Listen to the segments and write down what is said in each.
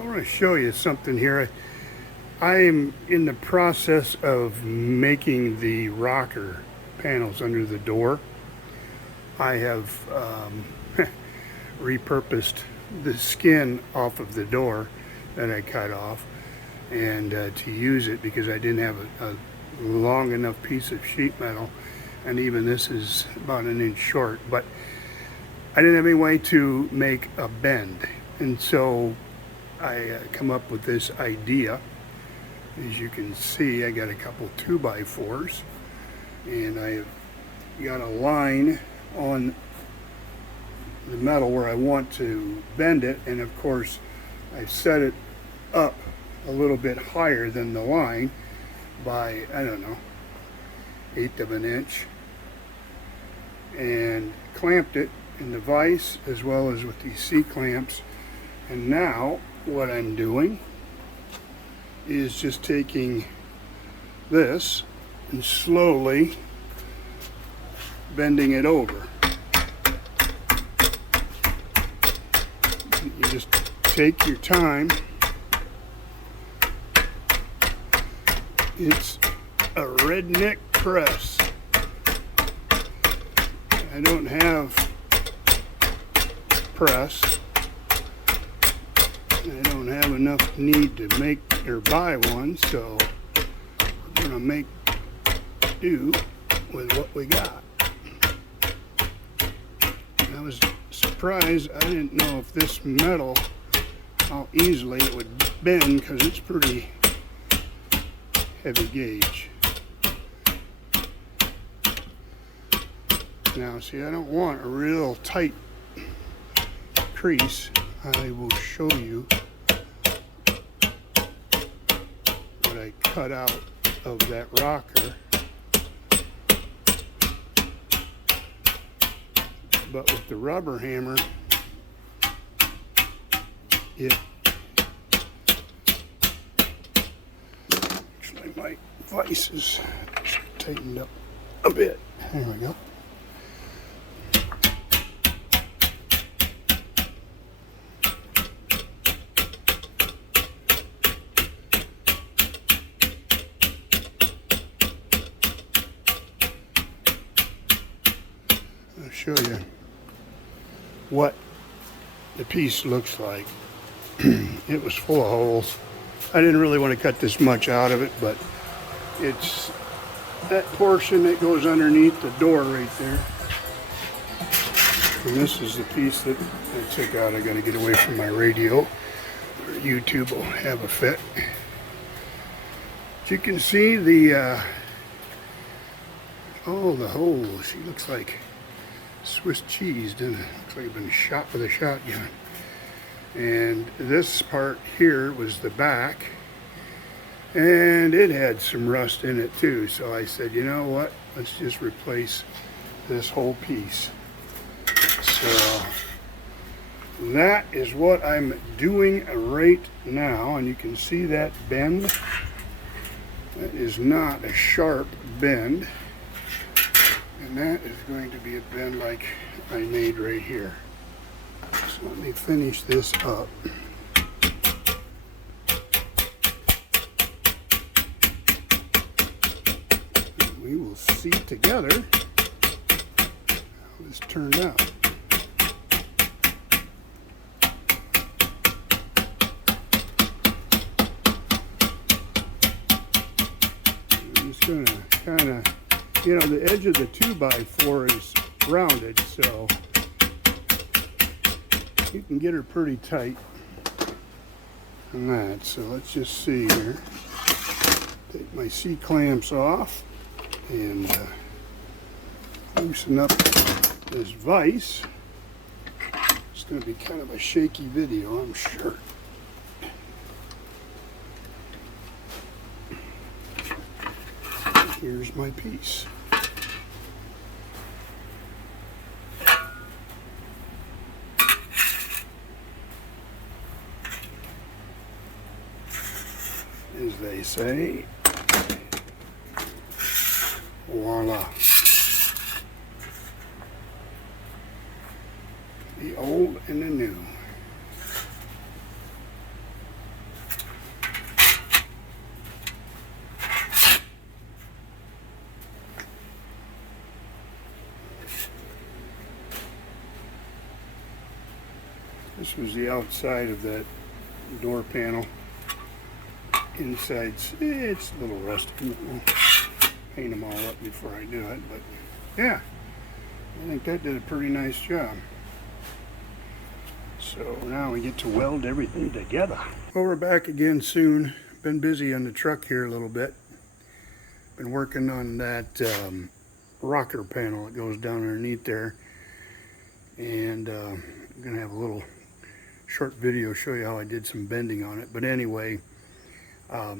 I want to show you something here. I am in the process of making the rocker panels under the door. I have repurposed the skin off of the door that I cut off and to use it because I didn't have a long enough piece of sheet metal, and even this is about an inch short, but I didn't have any way to make a bend, and so I come up with this idea. As you can see, I got a couple 2x4s and I got a line on the metal where I want to bend it, and of course I set it up a little bit higher than the line by, I don't know, 1/8 of an inch, and clamped it in the vise as well as with these C-clamps. And now what I'm doing is just taking this and slowly bending it over. You just take your time. It's a redneck press. I don't have press. I don't have enough need to make or buy one, so we're gonna make do with what we got. I was surprised. I didn't know if this metal, how easily it would bend, because it's pretty heavy gauge. Now see, I don't want a real tight crease. I will show you what I cut out of that rocker. But with the rubber hammer, it actually, my vise is tightened up a bit. There we go. I'll show you what the piece looks like. It was full of holes. I didn't really want to cut this much out of it, but it's that portion that goes underneath the door right there. And this is the piece that I took out. I got to get away from my radio, or YouTube will have a fit. As you can see, the the holes. She looks like Swiss cheese, doesn't it? Looks like it's been shot with a shotgun. And this part here was the back, and it had some rust in it too. So I said, you know what? Let's just replace this whole piece. So that is what I'm doing right now, and you can see that bend. That is not a sharp bend. And that is going to be a bend like I made right here. So let me finish this up. We will see together how this turned out. I'm just going to kind of, you know, the edge of the 2x4 is rounded, so you can get her pretty tight on that. So let's just see here. Take my C-clamps off and loosen up this vise. It's going to be kind of a shaky video, I'm sure. Here's my piece. As they say, voila. The old and the new. This was the outside of that door panel. Inside's, it's a little rusty. We'll paint them all up before I do it, but yeah, I think that did a pretty nice job. So now we get to weld everything together. Well, we're back again soon. Been busy on the truck here a little bit. Been working on that rocker panel that goes down underneath there. And I'm going to have a little short video show you how I did some bending on it. But anyway, the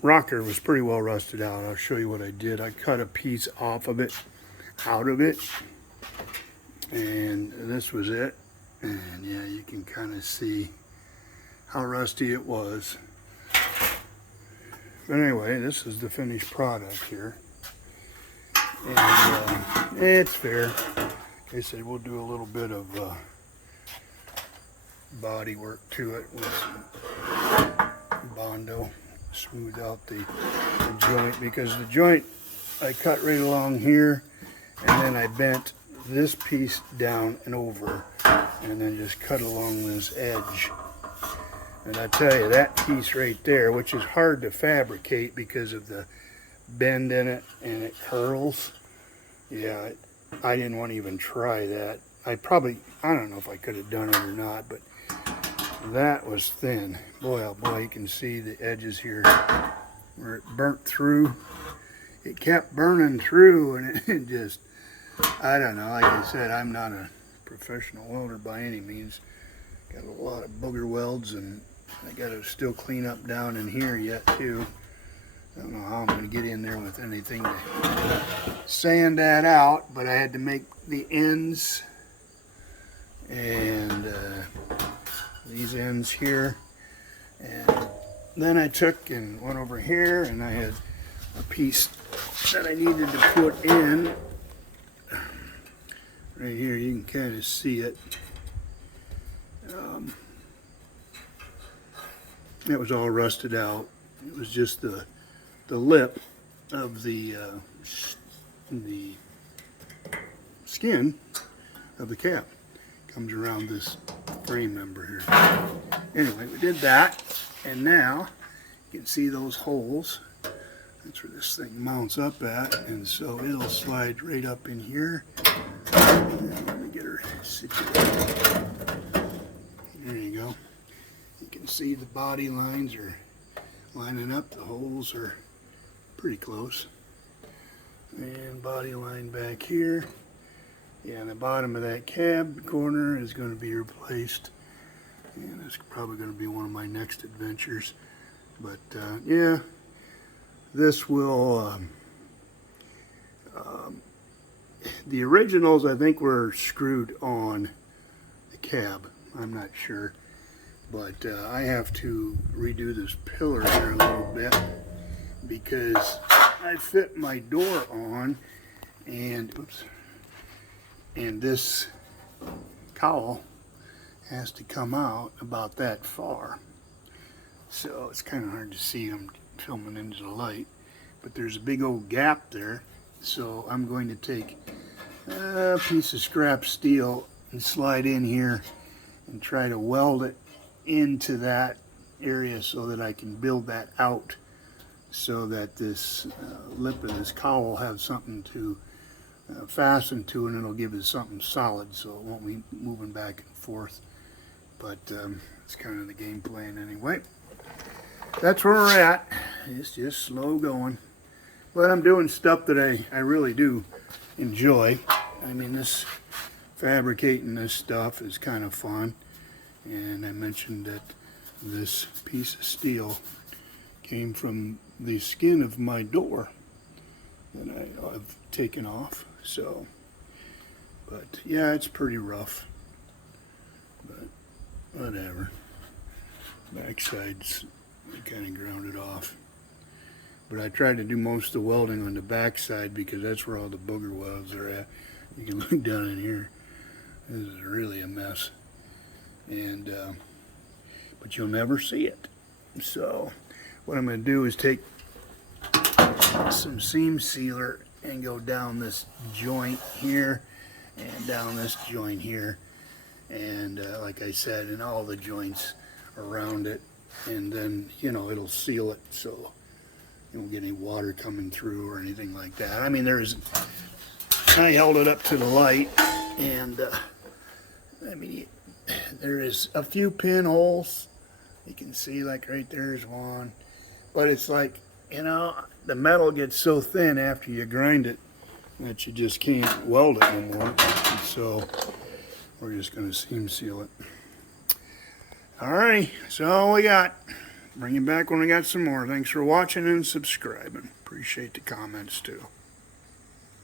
rocker was pretty well rusted out. I'll show you what I did. I cut a piece off of it, out of it, and this was it. And yeah, you can kind of see how rusty it was. But anyway, this is the finished product here. And it's fair. Like I said, we'll do a little bit of body work to it with some Bondo, smooth out the joint, because the joint I cut right along here, and then I bent this piece down and over, and then just cut along this edge. And I tell you, that piece right there, which is hard to fabricate because of the bend in it and it curls, yeah, I didn't want to even try that. I don't know if I could have done it or not, but that was thin. Boy, oh boy, you can see the edges here where it burnt through. It kept burning through, and it just, I don't know. Like I said, I'm not a professional welder by any means. Got a lot of booger welds, and I got to still clean up down in here yet too. I don't know how I'm going to get in there with anything to sand that out, but I had to make the ends and these ends here. And then I took and went over here, and I had a piece that I needed to put in. Right here, you can kind of see it. It was all rusted out. It was just the lip of the skin of the cap comes around this frame member here. Anyway, we did that, and now you can see those holes. That's where this thing mounts up at, and so it'll slide right up in here. Let me get her situated. There you go. You can see the body lines are lining up. The holes are pretty close. And body line back here. Yeah, and the bottom of that cab corner is going to be replaced. And it's probably going to be one of my next adventures. But yeah, this will, the originals I think were screwed on the cab. I'm not sure. But I have to redo this pillar here a little bit, because I fit my door on, and oops, and this cowl has to come out about that far. So it's kind of hard to see. I'm filming into the light, but there's a big old gap there. So I'm going to take a piece of scrap steel and slide in here and try to weld it into that area so that I can build that out, so that this lip of this cowl will have something to fasten to, and it'll give it something solid so it won't be moving back and forth. But it's kind of the game plan anyway. That's where we're at. It's just slow going, but I'm doing stuff that I really do enjoy. I mean, this fabricating this stuff is kind of fun. And I mentioned that this piece of steel came from the skin of my door that I've taken off. So, but yeah, it's pretty rough, but whatever. Backside's kind of grounded off. But I tried to do most of the welding on the backside because that's where all the booger welds are at. You can look down in here. This is really a mess. And but you'll never see it. So what I'm going to do is take some seam sealer and go down this joint here and down this joint here, and like I said, in all the joints around it, and then, you know, it'll seal it so you won't get any water coming through or anything like that. I mean, I held it up to the light, and I mean, there is a few pinholes. You can see, like right there's one, but it's like, you know, the metal gets so thin after you grind it that you just can't weld it no more. And so we're just going to seam seal it. Alrighty, so all we got. Bring you back when we got some more. Thanks for watching and subscribing. Appreciate the comments too.